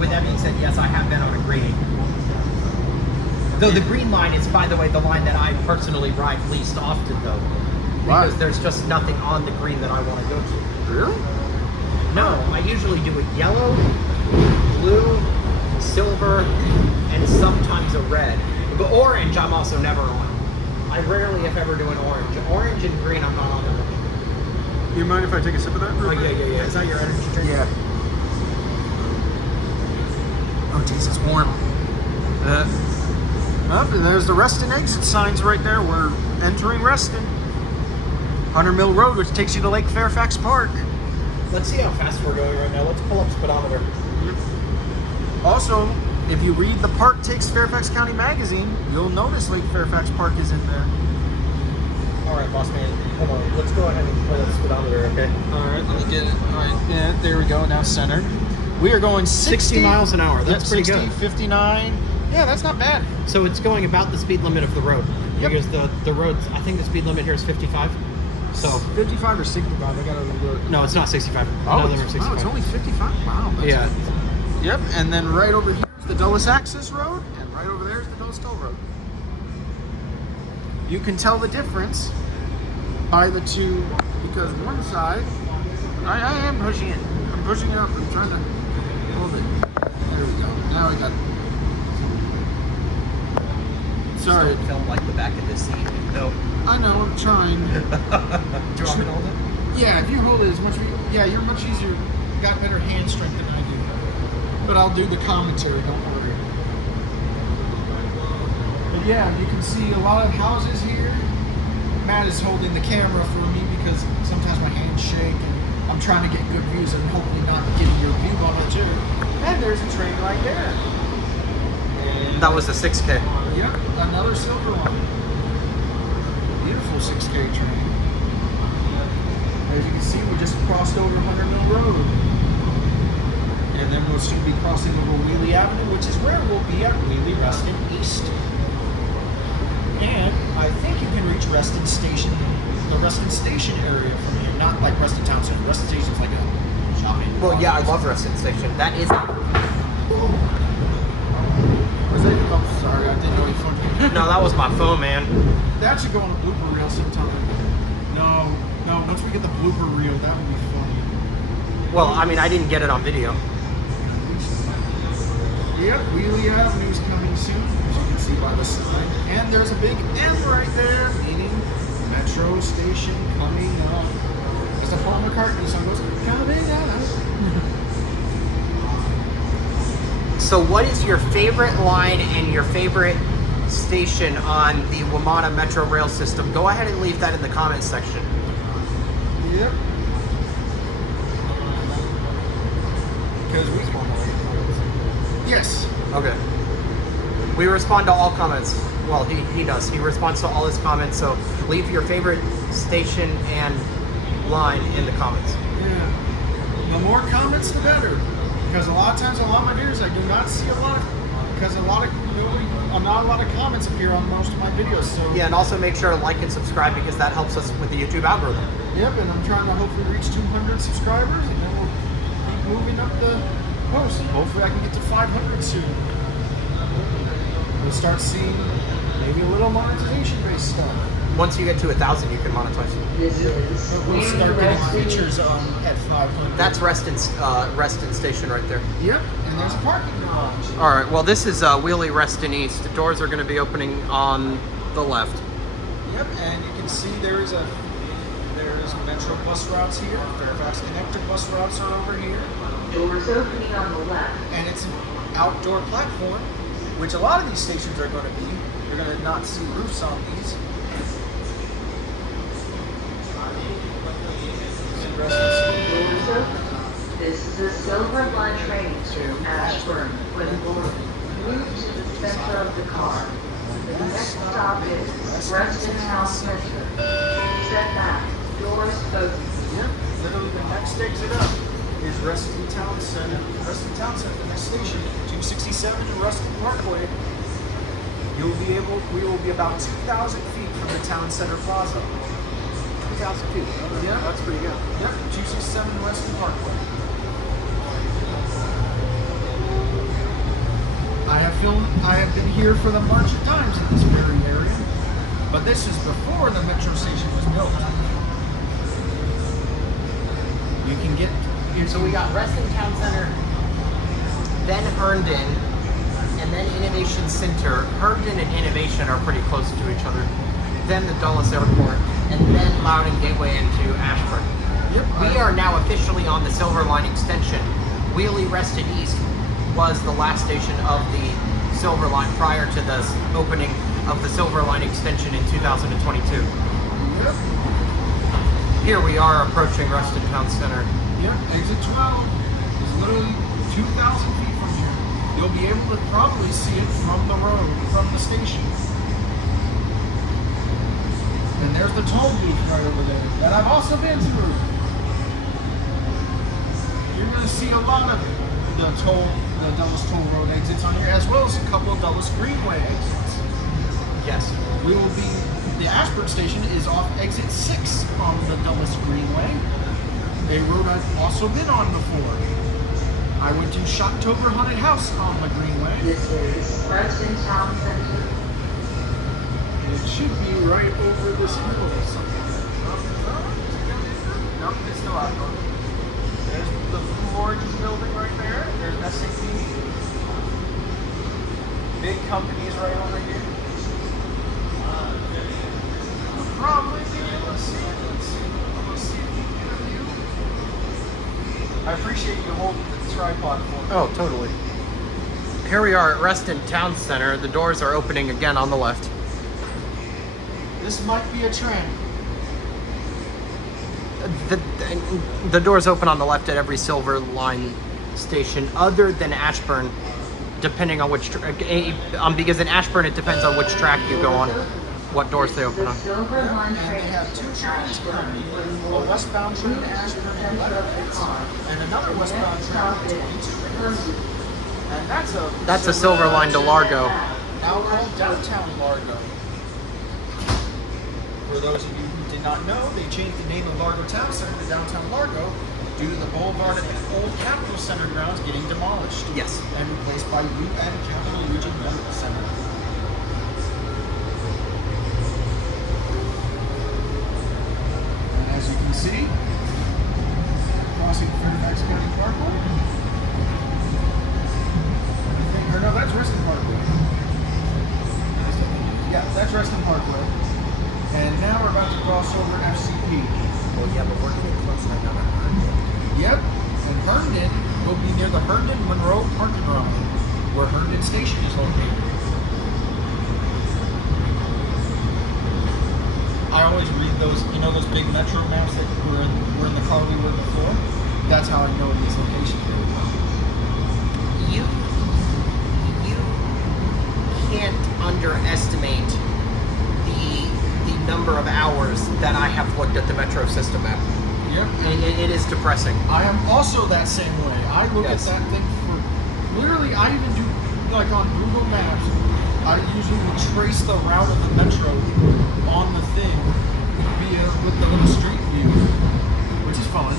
with that being said, yes, I have been on a green. Though the green line is, by the way, the line that I personally ride least often, though, because Why? there's just nothing on the green that I want to go to. Really? No, I usually do a yellow, blue, silver, and sometimes a red. But orange, I'm also never on. I rarely, if ever, do an orange. Orange and green, I'm not on them. You mind if I take a sip of that? Oh, yeah. Is that your energy drink? Yeah. Oh, geez, it's warm. And there's the Reston exit signs right there. We're entering Reston. 100 Mill Road, which takes you to Lake Fairfax Park. Let's see how fast we're going right now. Let's pull up speedometer. Also, if you read the Park Takes Fairfax County magazine, you'll notice Lake Fairfax Park is in there. All right, boss man. Hold on. Let's go ahead and pull up speedometer, okay? All right, let me get it. All right, yeah, there we go. Now centered. We are going 60 miles an hour. That's pretty 60, good. 59. Yeah, that's not bad. So it's going about the speed limit of the road. Yep. Because the roads, I think the speed limit here is 55. So 55 or 65. I gotta look. no, it's not 65. Oh, No, they're 65. it's only 55. Wow. That's Yeah. Yep, and then right over here is the Dulles Access Road, and right over there is the Dulles Toll Road. You can tell the difference by the two, because one side, I am pushing it. I'm pushing it up. I'm trying to hold it. There we go. Now I got it. Sorry. Still felt like the back of this seat. No. I know, I'm trying. Do you want me to hold it? Yeah, if you hold it as much, you're much easier, got better hand strength than I do. But I'll do the commentary, don't worry. But yeah, you can see a lot of houses here. Matt is holding the camera for me because sometimes my hands shake and I'm trying to get good views and hopefully not getting your view on it too. And there's a train right there. And That was a 6K. yep, another silver one. Beautiful 6K train. As you can see, we just crossed over 100 Mill Road. And then we'll soon be crossing over Wheelie Avenue, which is where we'll be at Wheelie Reston East. And I think you can reach Reston Station, the Reston Station area from here. Not like Reston Town Center. Reston Station's like a shopping. Well, yeah, I love Reston Station. That is. Was say, oh, sorry, I didn't know you fucking. No, that was my phone, man. That should go on a blooper reel sometime. No, once we get the blooper reel, that would be funny. Well, I mean, I didn't get it on video. Yep, Wheelie Avenue's coming soon, as you can see by the sign. And there's a big M right there, meaning Metro Station coming up. As the Paul McCartney song goes, coming up. So what is your favorite line and your favorite station on the WMATA Metro Rail system? Go ahead and leave that in the comments section. Yep. Because we spawn all the comments. Yes. Okay. We respond to all comments. Well, he does. He responds to all his comments, so leave your favorite station and line in the comments. Yeah. The more comments, the better. Because a lot of times, a lot of my videos, I do not see a lot of, because not a lot of comments appear on most of my videos. So Yeah, and also make sure to like and subscribe because that helps us with the YouTube algorithm. Yep, and I'm trying to hopefully reach 200 subscribers, and then we'll keep moving up the post. Hopefully, I can get to 500 soon. We'll start seeing maybe a little monetization-based stuff. Once you get to 1,000, you can monetize. This is We'll start getting Reston. features at 500. That's Reston Station right there. Yep, and there's a parking garage. All right, well, this is Wheelie Reston East. The doors are going to be opening on the left. Yep, and you can see there's Metro bus routes here. Fairfax Connector bus routes are over here. Doors opening on the left. And it's an outdoor platform, which a lot of these stations are going to be. You're going to not see roofs on these. Doors open. This is a silverline train to Ashburn with move to the center of the car. The next stop is Reston Town Center. Step back. Doors open. Yep, literally the next exit up is Reston Town Center. Reston Town Center, the next station, 267 to Reston Parkway. We will be about 2,000 feet from the Town Center Plaza. 2,000 feet. Yeah, that's pretty good. Yep, 267 Reston Parkway. I have been here for the bunch of times in this very area, but this is before the metro station was built. You can get. So we got Reston Town Center, then Herndon, and then Innovation Center. Herndon and Innovation are pretty close to each other. Then the Dulles Airport, and then Loudoun Gateway into Ashburn. Yep. We are now officially on the Silverline extension. Wheelie Reston East was the last station of the Silverline prior to the opening of the Silverline extension in 2022. Yep. Here we are approaching Reston Town Center. Yep. Exit 12 is literally 2,000 feet from here. You'll be able to probably see it from the road, from the station. And there's the toll booth right over there that I've also been through. You're going to see a lot of the Dulles Toll Road exits on here, as well as a couple of Dulles Greenway exits. Yes. The Ashburn Station is off exit 6 on the Dulles Greenway, a road I've also been on before. I went to Shocktober Haunted House on the Greenway. This is Reston Town Center. It should be right over this hill or something. No, it's still outdoor. There's the Blue Origin building right there. There's SAP. Big companies right over here. You'll probably be able to see it. Let's see. I'm going to see if you can get a view. I appreciate you holding the tripod for me. Oh, totally. Here we are at Reston Town Center. The doors are opening again on the left. This might be a trend. The doors open on the left at every Silver Line station, other than Ashburn, depending on which because in Ashburn it depends on which track you go on, what doors they open The on. silverline And train they have two trains currently. A westbound train to Ashburn center and of the car. and another The westbound next train stop to is 22 Herndon. And That's a Silver Line to Largo. now called downtown Largo. For those of you who did not know, they changed the name of Largo Town Center to Downtown Largo due to the boulevard at the old Capitol Center grounds getting demolished. Yes. And replaced by UN Capital Region Medical Center. And as you can see, crossing Fairfax County Parkway. Or no, that's Reston Parkway. Yeah, that's Reston Parkway. And now we're about to cross over FCP. Well, yeah, but we're getting close right now to Herndon. Yep, and Herndon will be near the Herndon Monroe parking lot, where Herndon Station is located. I always read those, you know, those big metro maps that were in the car we were before. That's how I know these locations really well. You can't underestimate the number of hours that I have looked at the metro system map. Yep. It is depressing. I am also that same way. I look Yes. at that thing for literally. I even do like on Google Maps. I usually will trace the route of the metro on the thing with the little street view, which is fun.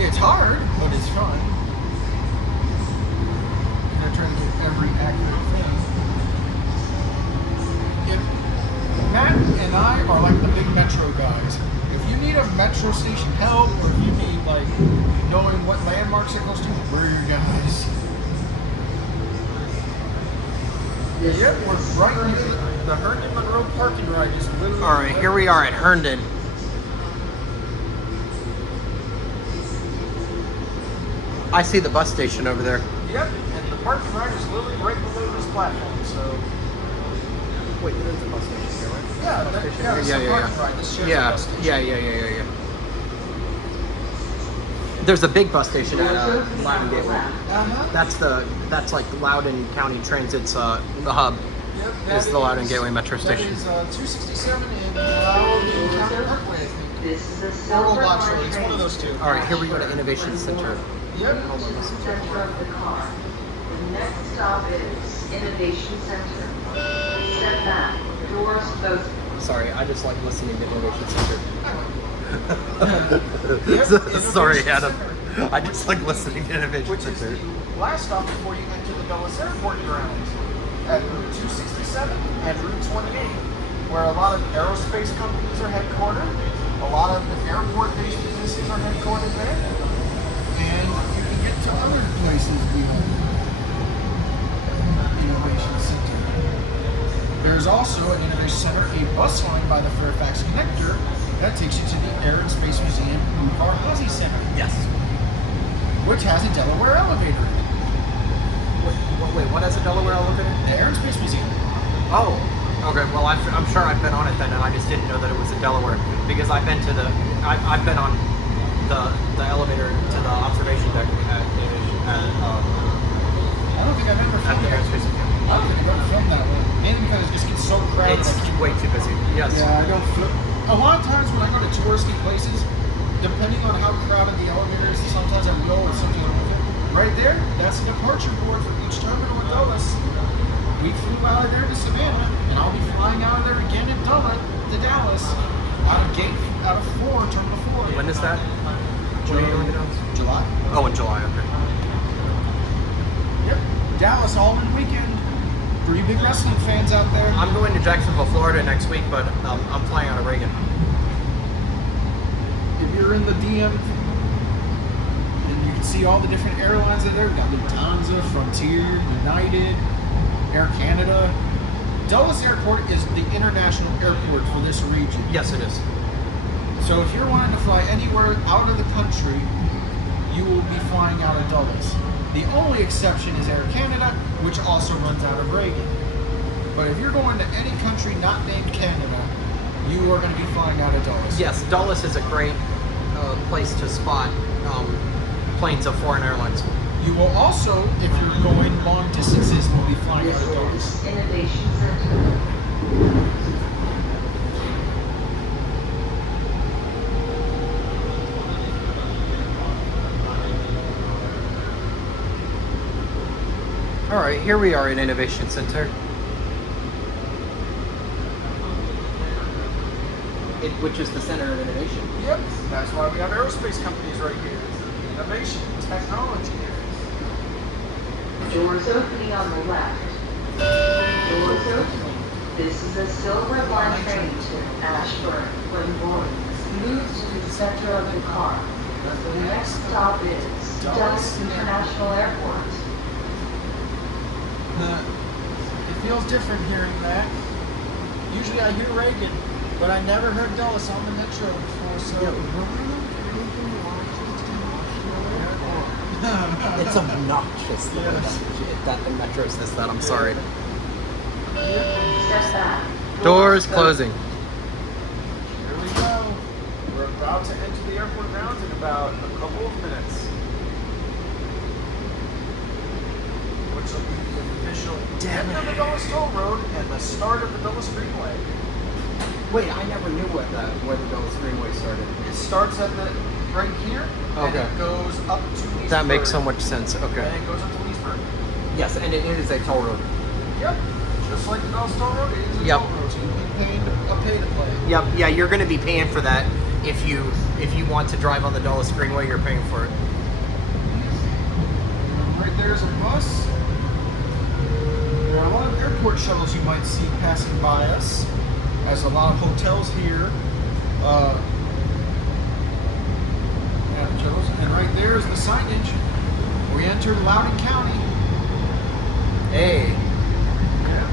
It's hard, but it's fun. And I'm trying to get every accurate thing. If Matt and I are like the big metro guys. If you need a metro station help, or if you need like knowing what landmarks it goes to, we're your guys. Yep, we're right near the Herndon Monroe parking lot is literally. All right, here we are at Herndon. I see the bus station over there. Yep, and the parking lot is literally right below this platform. So Wait, there is a bus station here, right? yeah, this is the parking lot. This shares the bus station. Yeah. There's a big bus station at Loudoun Gateway. That's like Loudoun County Transit's the hub. Yep, Is the Loudoun Gateway Metro That Station. is 267 in Loudoun County Parkway, I think. This is a Or silver Old Lock line Road, it's one of train those two. All right, here we go to Innovation Center. Yep. to the center of the car. The next stop is Innovation Center. Step back, doors both. Sorry, I just like listening to Innovation Center. Yep, Sorry, Innovation Adam. Center. I just like listening to Innovation Which is Center. the last stop before you enter the Dulles Airport grounds at Route 267 and Route 28, where a lot of aerospace companies are headquartered, a lot of the airport-based businesses are headquartered there, and you can get to other places beyond Innovation Center. There's also at Innovation Center a bus line by the Fairfax Connector that takes you to the Air and Space Museum Boulevard Hazy Center. Yes. Which has a Delaware elevator in it. Wait, what has a Delaware elevator? The Air and Space Museum. Oh, okay. Well, I'm sure I've been on it then, and I just didn't know that it was in Delaware because I've been to I've been on the elevator to the observation deck I don't think I've ever at filmed the Air and that. Space Museum. I don't think I've ever filmed that one. Mainly because it just gets so crowded. It's I can't- way too busy. Yes. Yeah, I don't feel. A lot of times when I go to touristy places, depending on how crowded the elevator is, sometimes I will or sometimes I won't. Right there, that's a departure board for each terminal in Dulles. We flew out of there to Savannah, and I'll be flying out of there again in Dulles to Dallas, out of 4, terminal 4. When is that? When are you going to Dallas? July. Oh, in July. Okay. Yep, Dallas all in weekend. For you big wrestling fans out there. I'm going to Jacksonville, Florida next week, but I'm flying out of Reagan. If you're in the DM, and you can see all the different airlines that are there. We've got Lufthansa, Frontier, United, Air Canada. Dulles Airport is the international airport for this region. Yes, it is. So if you're wanting to fly anywhere out of the country, you will be flying out of Dulles. The only exception is Air Canada, which also runs out of Reagan. But if you're going to any country not named Canada, you are going to be flying out of Dulles. Yes, Dulles is a great place to spot planes of foreign airlines. You will also, if you're going long distances, will be flying out This of Dulles. is Innovation Center. All right, here we are at Innovation Center. which is the center of innovation. Yep, that's why we have aerospace companies right here. Innovation, technology. Doors opening on the left. Doors opening. This is a Silver Line train to Ashburn. When boarding, move to the center of the car. The next stop is Dulles International Airport. It feels different hearing that. Usually I hear Reagan, but I never heard Dulles on the metro before, so... It's obnoxious that the metro says that. I'm sorry. Step back. Doors closing. Here we go. We're about to enter the airport grounds in about a couple of minutes. Which will be the official end of the Dulles Toll Road and the start of the Dulles Greenway. Wait, I never knew where the Dulles Greenway started. It starts at the right here, and Okay. it goes up to Leesburg. That makes so much sense. Okay. And it goes up to Leesburg. Yes, and it is a toll road. Yep. Just like the Dulles Toll Road, it is a Yep. toll road, so you'll be paying a pay to play. Yep. Yeah, you're going to be paying for that if you want to drive on the Dulles Greenway. You're paying for it. Right there's a bus. There are a lot of airport shuttles you might see passing by us. There's a lot of hotels here. And right there is the signage. We enter Loudoun County. Hey. Yeah.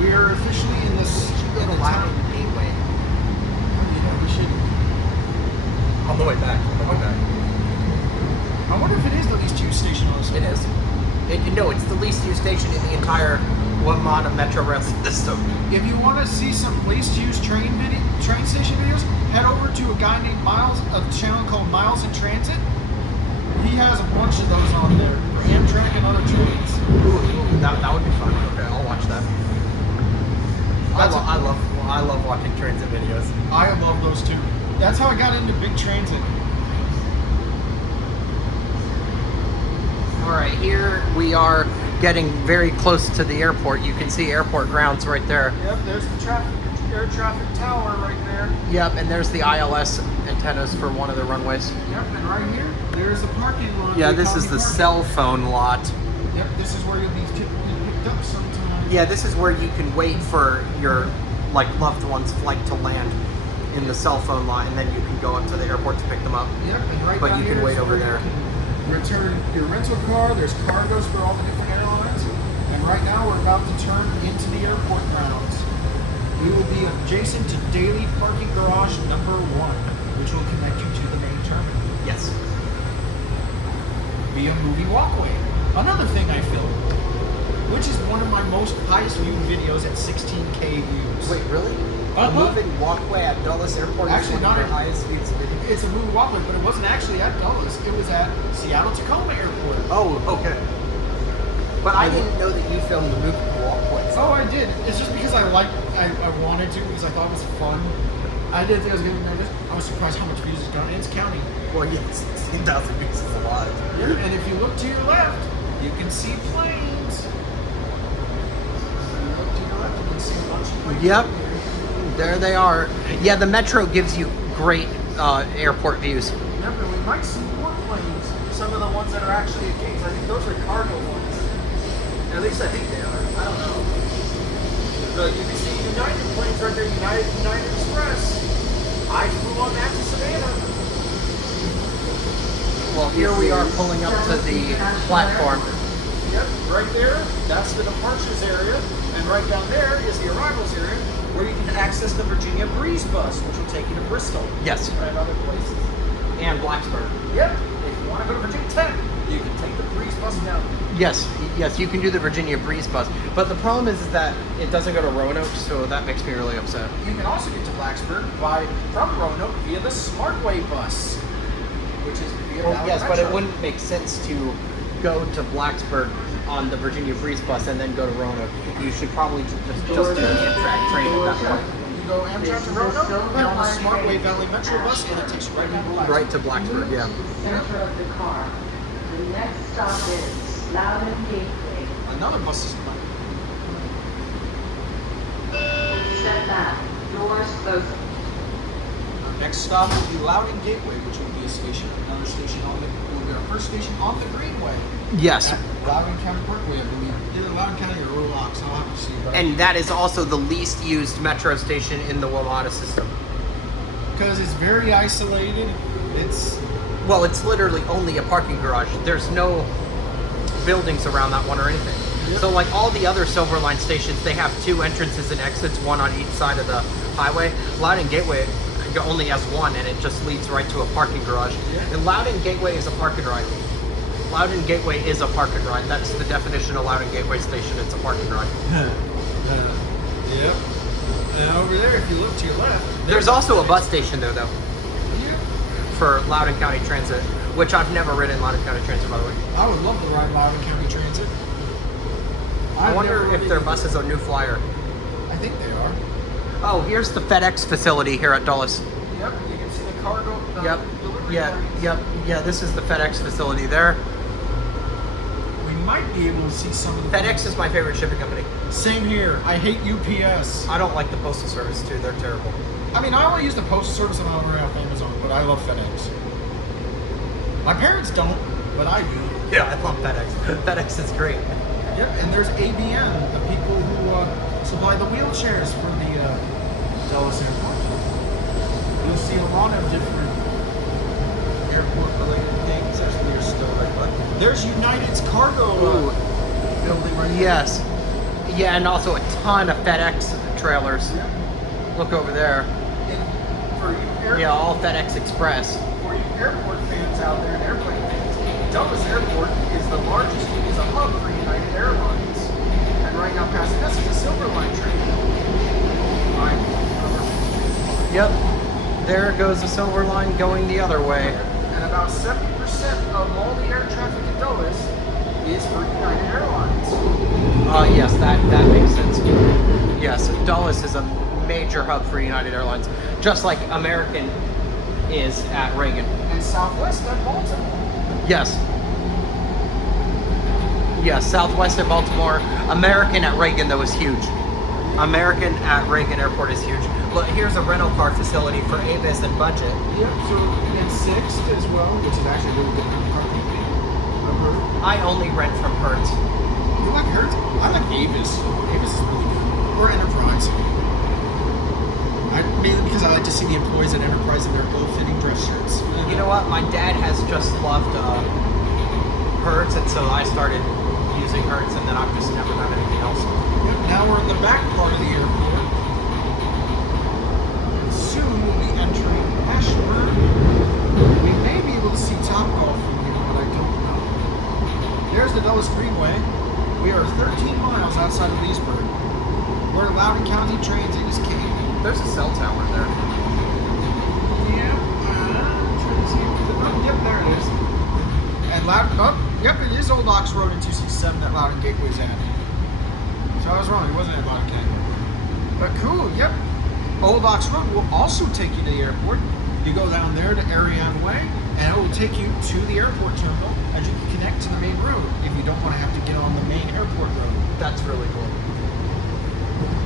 We are officially in the Loudoun Gateway. We should. On the way back. I wonder if it is the least used station on this. It is. No, it's the least used station in the entire WMATA Metro Rail system. If you want to see some least used train station videos, head over to a guy named Miles, a channel called Miles in Transit. He has a bunch of those on there for Amtrak and other trains. Ooh, that would be fun. Okay, I'll watch that. I love watching transit videos. I love those too. That's how I got into big transit. All right, here we are getting very close to the airport. You can see airport grounds right there. Yep, there's the air traffic tower right there. Yep, and there's the ILS antennas for one of the runways. Yep, and right here, there's the parking lot. Yeah, this is the cell phone lot. Yep, this is where you'll be picked up sometime. Yeah, this is where you can wait for your loved one's flight to land in the cell phone lot, and then you can go up to the airport to pick them up. Yep, and right But down you can here wait is over where there. you can return your rental car. There's cargoes for all the different airlines. And right now we're about to turn into the airport grounds. We will be adjacent to daily parking garage number 1, which will connect you to the main terminal Yes. via movie walkway. Another thing I filmed, which is one of my most highest viewed videos at 16K views. Wait, really? A moving walkway at Dulles Airport Actually, is one not of at- the highest views video. It's a movie walkway, but it wasn't actually at Dulles. It was at Seattle-Tacoma Airport. Oh, okay. But I didn't know that you filmed the moving walkways. Oh, I did. It's just because I wanted to, because I thought it was fun. I didn't think I was getting nervous. I was surprised how much views it's gotten. It's counting. Well, yes, 16,000 views is a lot. Yeah. And if you look to your left, you can see planes. If you look to your left, you can see a bunch of planes. Yep. There they are. Yeah, the metro gives you great airport views. Yep, and we might see more planes. Some of the ones that are actually at gates. I think those are cargo ones. At least I think they are. I don't know. But you can see United planes right there. United Express. I flew on that to Savannah. Well, here we are pulling up to the platform. Yep, right there. That's the departures area. And right down there is the arrivals area where you can access the Virginia Breeze bus, which will take you to Bristol. Yes. And other places. And Blacksburg. Yep. If you want to go to Virginia Tech, you can take the Breeze bus down. Yes, you can do the Virginia Breeze bus. But the problem is that it doesn't go to Roanoke, so that makes me really upset. You can also get to Blacksburg from Roanoke via the Smartway bus, which is via Well, Valley yes, but it Metro. wouldn't make sense to go to Blacksburg on the Virginia Breeze bus and then go to Roanoke. You should probably just do the Amtrak train at that point. You go Amtrak to Roanoke, get on the Smartway Valley Metro bus, and it takes you right down to Blacksburg. Right to Blacksburg, yeah. Center of the car. The next stop is Loudoun Gateway. Another bus is coming. Step back. Doors open. Our next stop will be Loudoun Gateway, which will be a station, another station on the, will be our first station on the Greenway. Yes. At Loudoun County Parkway, I believe. Either Loudoun County or Rural Ox, I'll have to see. But And that is also the least used metro station in the WMATA system. because it's very isolated, it's Well, it's literally only a parking garage. There's no buildings around that one or anything. Yep. So like all the other Silverline stations, they have 2 entrances and exits, one on each side of the highway. Loudoun Gateway only has one, and it just leads right to a parking garage. Yep. And Loudoun Gateway is a park and ride. Loudoun Gateway is a park and ride. That's the definition of Loudoun Gateway station. It's a park and ride. Yep. And over there, if you look to your left, There's also a bus station there, though, Yep. for Loudoun County Transit, which I've never ridden Loudoun County Transit, by the way. I would love to ride Loudoun County Transit. I I've wonder never if really- their bus is a new flyer. I think they are. Oh, here's the FedEx facility here at Dulles. Yep. You can see the cargo. Yep. Delivery Yeah. lines. Yep. Yeah. This is the FedEx facility there. We might be able to see some of the FedEx is my favorite shipping company. Same here. I hate UPS. I don't like the postal service too. They're terrible. I mean, I only use the postal service and I order off Amazon, but I love FedEx. My parents don't, but I do. Yeah, I love FedEx. FedEx is great. Yep, and there's ABN, the people who supply the wheelchairs for the Dulles Airport. You'll see a lot of different airport-related things. There's Lear Stoller, but there's United's cargo Ooh. building right there. Yes. Yeah, and also a ton of FedEx trailers. Yep. Look over there. And for you airport, Yeah, all FedEx Express. for you airport fans out there and airplane fans, Dulles Airport is the largest, is a hub for United Airlines. And right now passing us is a Silverline train. Yep. There goes the Silver Line going the other way. And about 70% of all the air traffic in Dulles is for United Airlines. Yes, that makes sense. Yes, Dulles is a major hub for United Airlines, just like American is at Reagan. And Southwest at Baltimore. Yes. Yes, Southwest at Baltimore. American at Reagan, though, is huge. American at Reagan Airport is huge. Look, here's a rental car facility for Avis and Budget. Yep, so and Sixth as well, which is actually a really good car company. I only rent from Hertz. You like Hertz? I like Avis. Avis is really good. Or Enterprise. Mainly because I like to see the employees at Enterprise in their ill-fitting dress shirts. You know what? My dad has just loved Hertz, and so I started using Hertz, and then I've just never done anything else. Yep, now we're in the back part of the airport. Soon we'll be entering Ashburn. We may be able to see Topgolf from here, but I don't know. There's the Dulles Greenway. We are 13 miles outside of Leesburg, where Loudoun County Transit is king. There's a cell tower there. Yep. Trying to see yep, there it is. And yep, it is Old Ox Road in 267 that Loudoun Gateway's at. So I was wrong, it wasn't at Loudoun County. But cool, yep. Old Ox Road will also take you to the airport. You go down there to Ariane Way, and it will take you to the airport terminal, and you can connect to the main road if you don't want to have to get on the main airport road. That's really cool.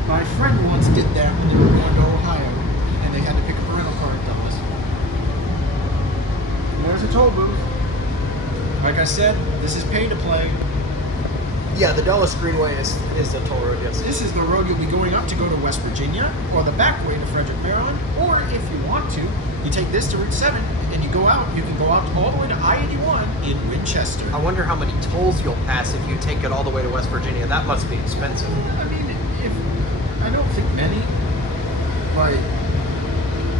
My friend once did that when they were going to Ohio, and they had to pick up a rental car at Dulles. And there's a toll booth. Like I said, this is pay to play. Yeah, the Dulles Greenway is a toll road, yes. This is the road you'll be going up to go to West Virginia, or the back way to Frederick, Maryland, or if you want to, you take this to Route 7, and you go out. You can go out all the way to I-81 in Winchester. I wonder how many tolls you'll pass if you take it all the way to West Virginia. That must be expensive. I mean, I don't think many, like,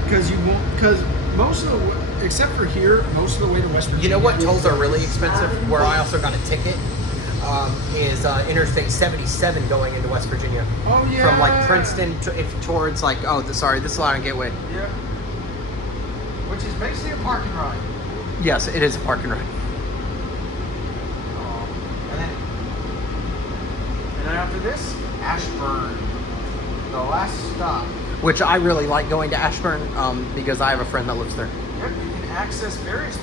because most of the, except for here, most of the way to West Virginia. You know what tolls are really expensive, where I also got a ticket, is Interstate 77 going into West Virginia. Oh, yeah. From like Princeton towards like, this is Loudoun Gateway. Yeah. Which is basically a park and ride. Yes, it is a park and ride. And then after this, Ashburn. The last stop. Which I really like going to Ashburn because I have a friend that lives there. Yep, you can access various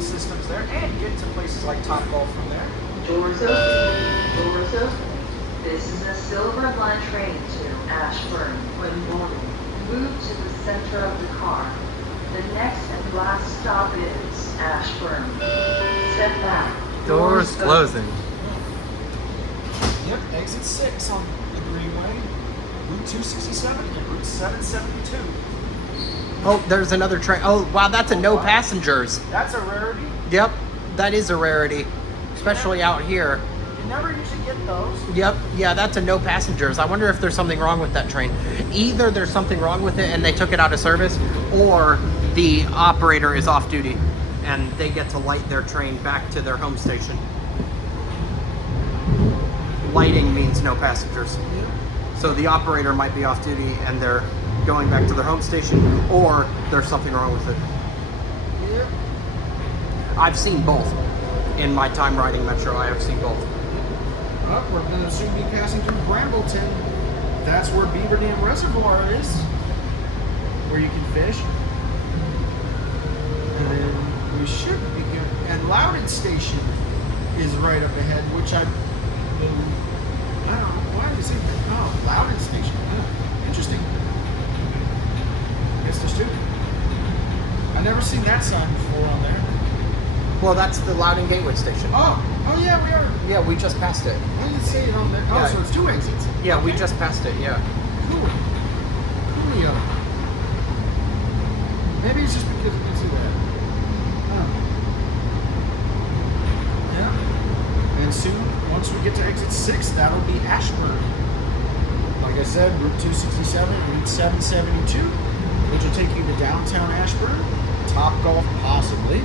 systems there and get to places like Topgolf from there. Doors open. Doors open. This is a Silver Line train to Ashburn when boarding. Move center of the car. The next and last stop is Ashburn. Step back. Doors closing. Yep, exit 6 on the Greenway, Route 267 and Route 772. Oh, there's another train. Oh, wow, that's a no passengers. That's a rarity. Yep, that is a rarity, especially out here. You never usually get those. Yep, yeah, that's a no passengers. I wonder if there's something wrong with that train. Either there's something wrong with it and they took it out of service, or the operator is off duty and they get to light their train back to their home station. Lighting means no passengers. So the operator might be off duty and they're going back to their home station, or there's something wrong with it. Yep. I've seen both. In my time riding Metro, I have seen both. Well, we're going to soon be passing through Brambleton. That's where Beaver Dam Reservoir is, where you can fish. And then we should be good. And Loudoun Station is right up ahead, which I don't know. Why is it? Oh, Loudoun Station. Oh, interesting. I guess there's two. I've never seen that sign before on there. Well, that's the Loudoun Gateway Station. Oh yeah, we are. Yeah, we just passed it. I didn't see it on there. Oh, Yeah. so it's two exits. Yeah, we just passed it, yeah. Cool. Coolio. Maybe it's just because you can see that. Oh. Yeah. And soon, once we get to exit 6, that'll be Ashburn. Like I said, Route 267, Route 772, which will take you to downtown Ashburn, Top Golf possibly.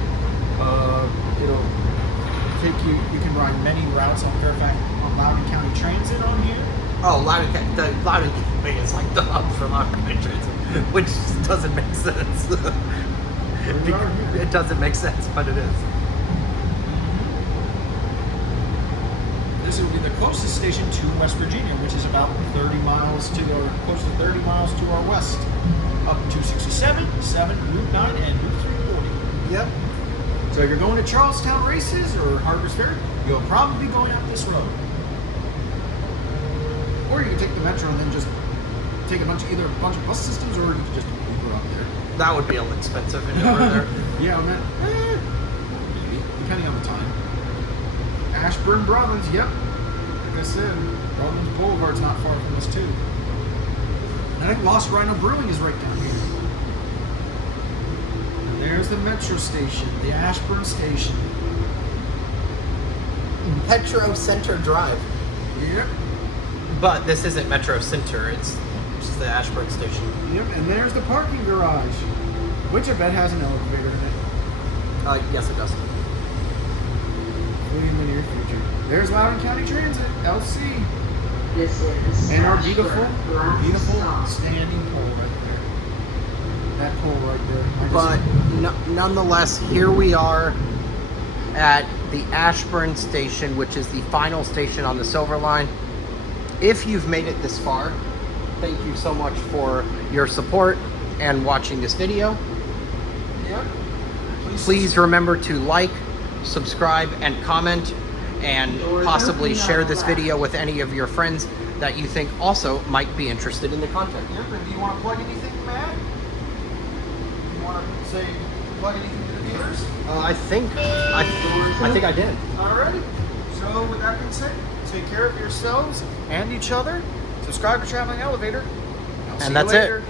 It'll take you can ride many routes on Fairfax, on Loudoun County Transit on here. Oh, Loudoun Gateway is like the hub for Loudoun County Transit, which doesn't make sense. It doesn't make sense, but it is. This will be the closest station to West Virginia, which is about 30 miles to, or close to 30 miles to our west. Up 267, 7, Route 9, and Route 340. Yep. So if you're going to Charlestown races or Harper's Ferry, you'll probably be going up this road. Or you can take the Metro and then just take either a bunch of bus systems, or you can just Uber up there. That would be a little expensive in over there. Yeah, man. Maybe, depending on the time. Ashburn Broadlands, yep. Like I said, Broadlands Boulevard's not far from us too. I think Lost Rhino Brewing is right down here. And there's the Metro Station, the Ashburn Station. Metro Center Drive. Yep. But this isn't Metro Center, it's just the Ashburn Station. Yep, and there's the parking garage, which I bet has an elevator in it. Yes, it does. In the near future. There's Loudoun County Transit, LC. This is And our Ashburn. Last beautiful stop. standing pole right there. That pole right there. But nonetheless, here we are at the Ashburn Station, which is the final station on the Silver Line. If you've made it this far, thank you so much for your support and watching this video. Yep. Please remember to like, subscribe, and comment, and possibly share this video with any of your friends that you think also might be interested in the content. Yep, and do you want to plug anything, Matt? You want to say, plug anything to the viewers? I think I did. Alrighty. So with that being said, take care of yourselves and each other. Subscribe to Traveling Elevator. I'll see And you that's later. it.